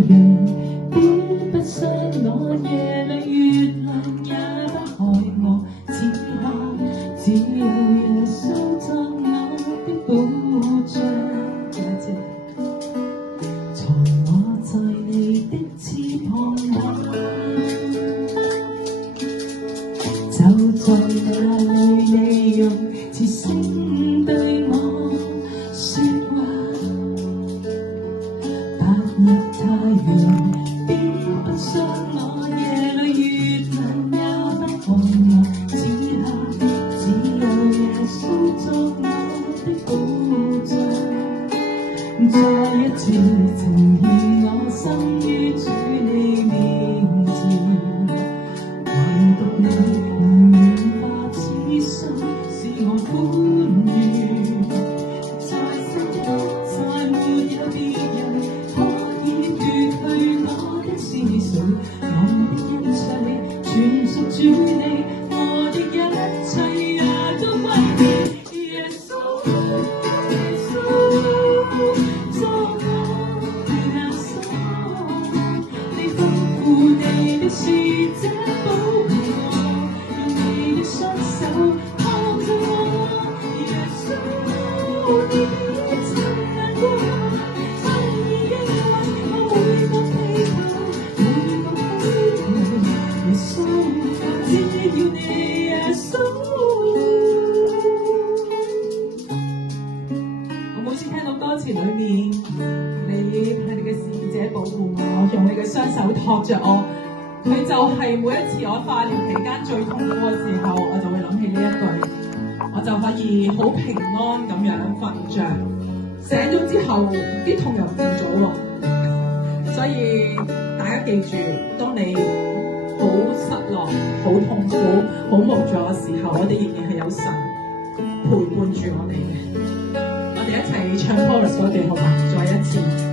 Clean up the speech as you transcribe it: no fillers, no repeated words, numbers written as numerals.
別不傷我，夜裏月亮也不害我，此刻只有耶穌作我的保障。藏我在你的翅膀下，就在那裏你用慈聲對我說話。白日太陽別不傷我，夜裏月亮也不害我，此刻只有耶穌作我的保障。再一次呈現我心於主你面前，唯獨你能軟化此心，使我歡愉。在世間再沒有別人可以奪去我的思緒，我的一切全屬主你，我的一切也都歸你。耶穌，耶穌，作我的右手，你豐富地的使者保護我，用你的雙手看着我。耶穌，你的一切眼光，親意應允我每個祈求，每個呼求。耶穌，只要你耶穌。我每次聽到歌詞裏面，你係你嘅使者保護我，用你嘅雙手托着我，佢就係每一次我化療期間最痛苦嘅時候，我就會諗起呢一句，我就可以好平安咁樣瞓着，醒咗之後啲痛又唔見咗喎。所以大家記住，當你好失落、好痛苦、好無助嘅時候，我哋仍然係有神陪伴住我哋嘅。我哋一齊唱 chorus 嗰段好嗎？再一次。